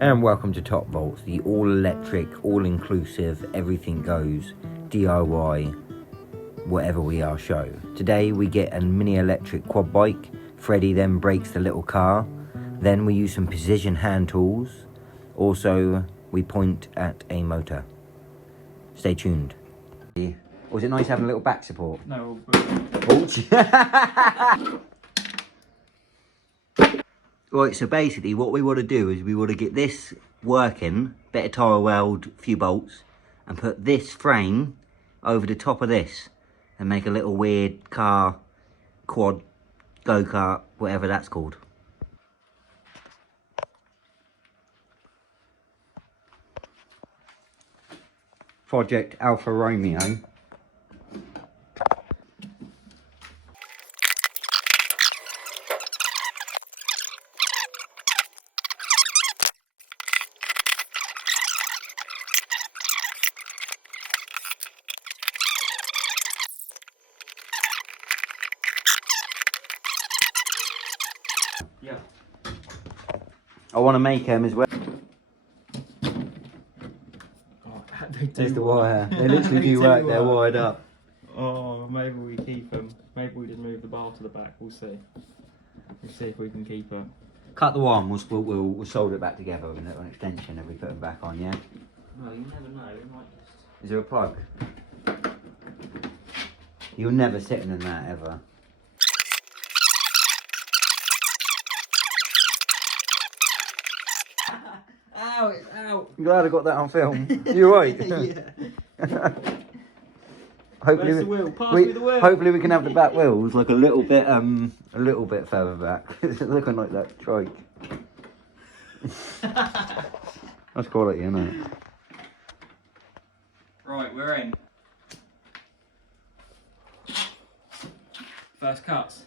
And welcome to Top Volts, the all-electric, all-inclusive, everything goes, DIY, whatever we are show. Today we get a mini electric quad bike. Freddie then breaks the little car. Then we use some precision hand tools. Also, we point at a motor. Stay tuned. Was it nice having a little back support? No, Right, so basically what we want to do is we want to get this working, better tire weld, a few bolts, and put this frame over the top of this and make a little weird car, quad, go-kart, whatever that's called. Project Alfa Romeo. yeah. I want to make them as well. Oh, they do There's the work. wire. They literally do work, they're wired up. Oh, maybe we keep them. Maybe we just move the bar to the back. We'll see. We'll see if we can keep her. Cut the one, we'll solder it back together with an extension and we put them back on, yeah? No, you never know. We might just... Is there a plug? You'll never sit in that ever. Ow, it's out. I'm glad I got that on film. You're right. Yeah. Hopefully, Where's the wheel? Pass me the wheel. Hopefully we can have the back wheels like a little bit further back. It's looking like that trike. That's quality, isn't it? Right, we're in. First cuts.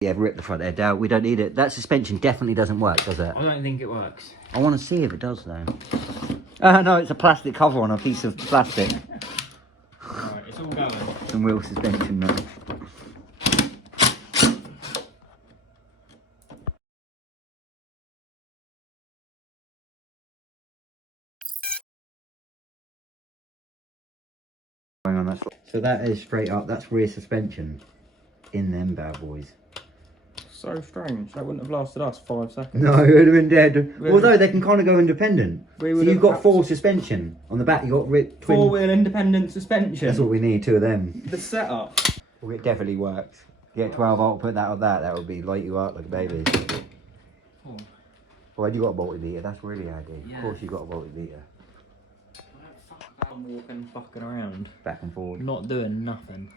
Yeah, rip the front end out. We don't need it. That suspension definitely doesn't work, does it? I don't think it works. I want to see if it does, though. Oh, no, it's a plastic cover on a piece of plastic. Right, it's all going. Some wheel suspension now. On that. So that is straight up, that's rear suspension in them bad boys. So strange. That wouldn't have lasted us 5 seconds. No, it would have been dead. Really? Although they can kind of go independent. So you've got full suspension. On the back you've got twin... Four-wheel independent suspension. That's what we need, 2 of them. The setup. Well, it definitely works. Get 12 volt, put that on that would be light you up like a baby. Oh. Why you got a multimeter? That's really handy. Yeah. Of course you got a multimeter. I'm walking fucking around. Back and forward. Not doing nothing.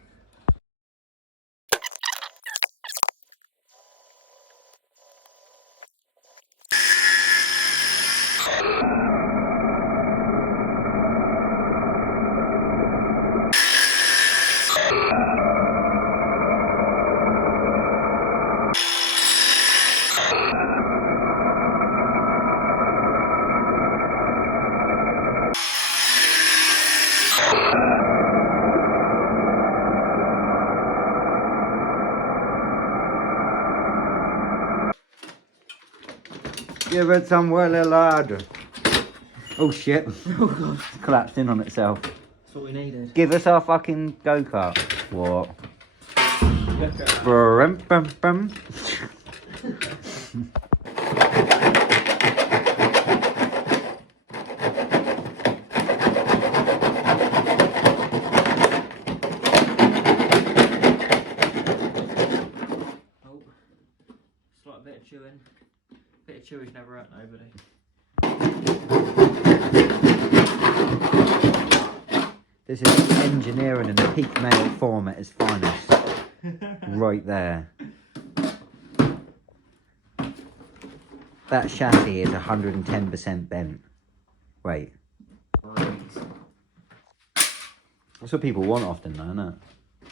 Give it some willy lad. Oh shit. Oh god. Collapsed in on itself. That's what we needed. Give us our fucking go-kart. What? Look at that. Brum, bum, bum. Oh. It's like a bit of chewing. Bit of chewing's never hurt nobody. This is engineering in the peak male form at its finest. Right there. That chassis is 110% bent. Wait. Right. That's what people want often, though, isn't it? Do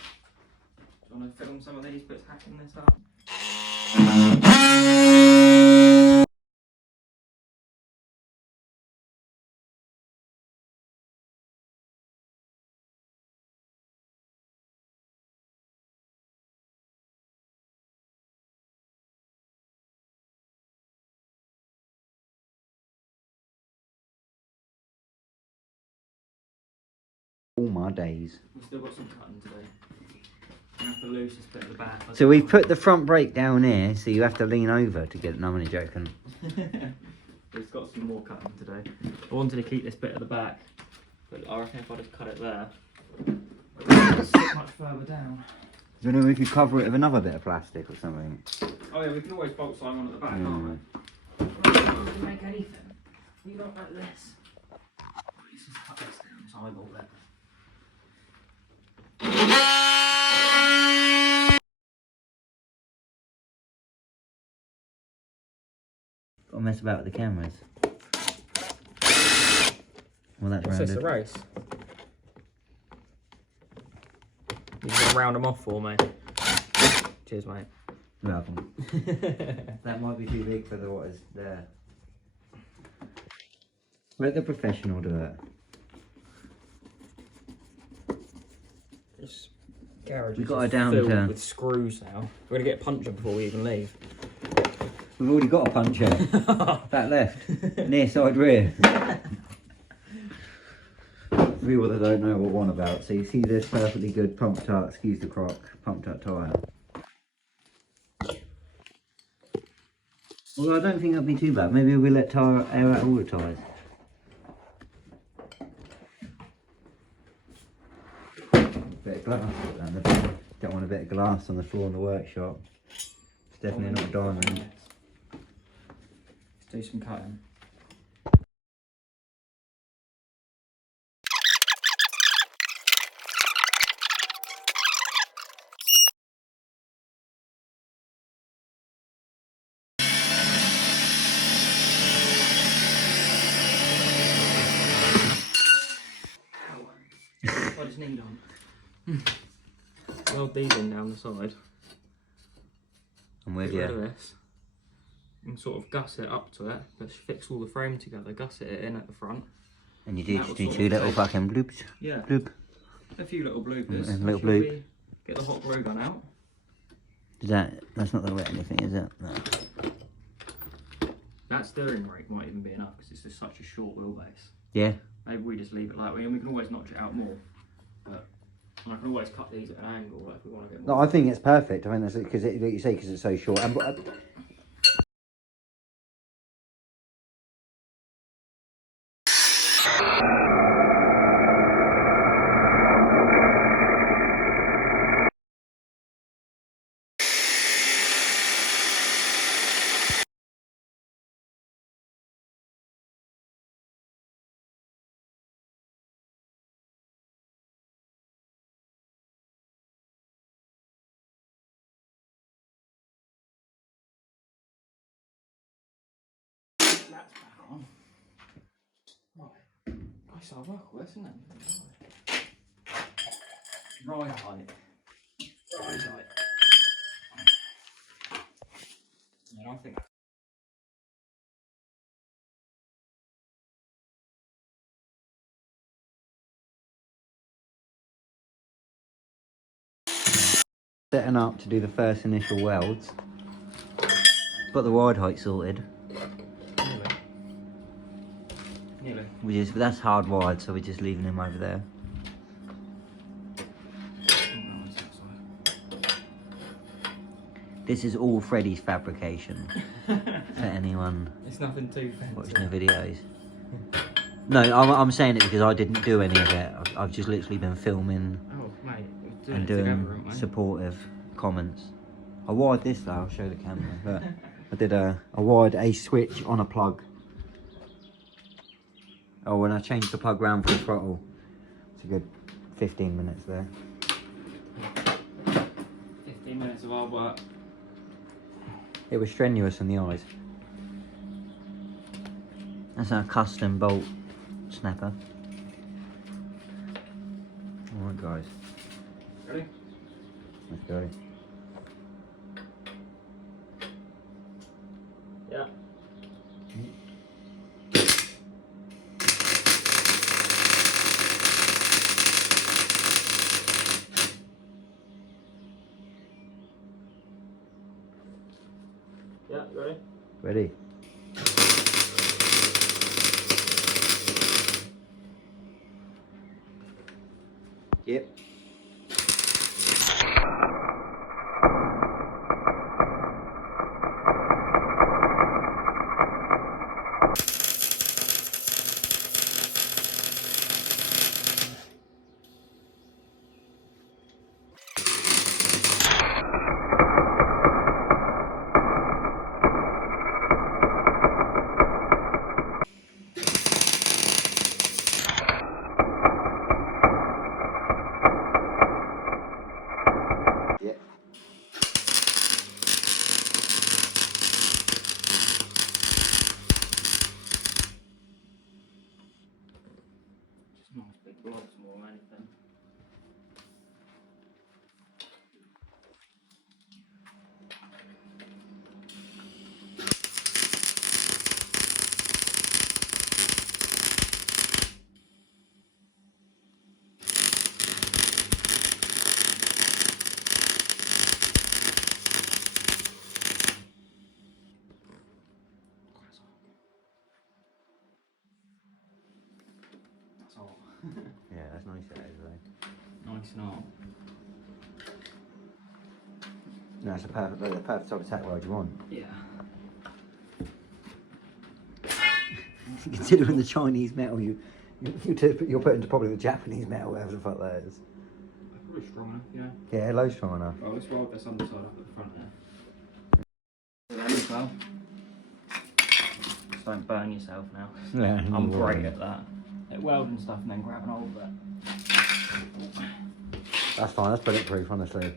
you want to film some of these bits hacking this up? All my days. We've still got some cutting to do. I have to lose this bit at the back. So we've put the front brake down here, so you have to lean over to get it. No, I'm only joking. We've got some more cutting to do. I wanted to keep this bit at the back, but I reckon if I just cut it there, it's so much further down. Do you know if you cover it with another bit of plastic or something? Oh yeah, we can always bolt sign one at the back, can't we? We can make anything. We don't like this. Let's just cut this down, so I bought that. Got to mess about with the cameras. Well, that's What's this, a rounded. race? You're going to round them off for me. Cheers, mate. Welcome. That might be too big for the what is there. Let the professional do it. This garage We is got just her down filled to- with screws now. We're going to get a puncher before we even leave. We've already got a puncher. That left. Near side rear. For people that don't know what we're on about, so you see this perfectly good pumped up, excuse the crock, pumped up tyre. Well, I don't think that'd be too bad. Maybe we'll let tyre air out all the tyres. Bit of glass. Don't want a bit of glass on the floor in the workshop. It's definitely not a diamond. Let's do some cutting. Got his knee on. Weld these in down the side. I'm with Get rid of you. this. And sort of guss it up to it. Let's fix all the frame together, guss it in at the front. And you That do would just do sort two of little take- fucking bloops. Yeah. Bloop. A few little bloopers. And a little Shall bloop. we get the hot glue gun out. That's not gonna wet anything, is it? No. That steering rake might even be enough because it's just such a short wheelbase. Yeah. Maybe we just leave it like that, and we can always notch it out more. But I can always cut these at an angle like, if we want to get more. No, I think it's perfect. I mean, that's because like you say, because it's so short. And That's back on. Right. Nice hard work, all this, isn't it? Right height. Right height. Yeah, I think that's setting up to do the first initial welds. Got the wide height sorted, nearly. that's hard wired, so we're just leaving him over there. This is all Freddie's fabrication. For anyone It's nothing too watching fancy. the videos. No, I'm saying it because I didn't do any of it. I've just literally been filming Oh, mate, we're and doing it doing together, aren't we? supportive comments. I wired this though, I'll show the camera. Look, I wired a switch on a plug. Oh, when I changed the plug round for the throttle, it's a good 15 minutes there. 15 minutes of hard work. It was strenuous in the eyes. That's our custom bolt snapper. guys. Ready? Let's go. Yeah. Yeah, ready? Ready? Yep. Yep. Just nice big blocks more than anything. That's all. Yeah, that's nice that is, though. Nice and all. No, it's the perfect type of tack rod you want. Yeah. Considering the Chinese metal you're putting to probably the Japanese metal, whatever the fuck that is. Probably strong enough, yeah. Yeah, low strong enough. Well, let's roll this underside up at the front there. As well. Just don't burn yourself now. Yeah, I'm great at that. At welding stuff and then grabbing hold of it. That's fine, that's bulletproof, honestly. Yeah,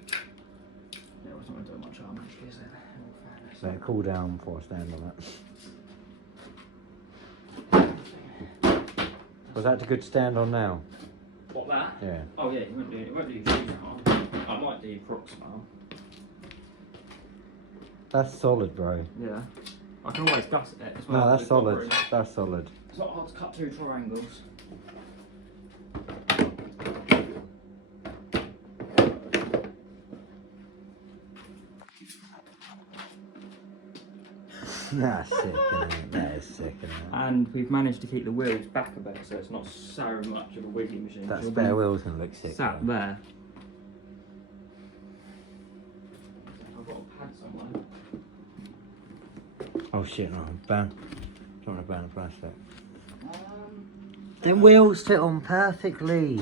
it's not going to do much harm, actually, is it? In all fairness. Let it cool down before I stand on it. Was that a good stand on now? What, that? Yeah. Oh yeah, it won't do your shoes now. I might do your crooks now. That's solid, bro. Yeah. I can always gusset it as well. No, that's with solid. rotary. That's solid. It's not hard to cut two triangles. That's sick, isn't it? That is sick, isn't it? And we've managed to keep the wheels back a bit, so it's not so much of a wiggly machine. That It'll spare be wheel's gonna look sick. sat though. there. I've got a pad somewhere. Oh shit, no, don't want to burn the plastic. Them wheels fit on perfectly.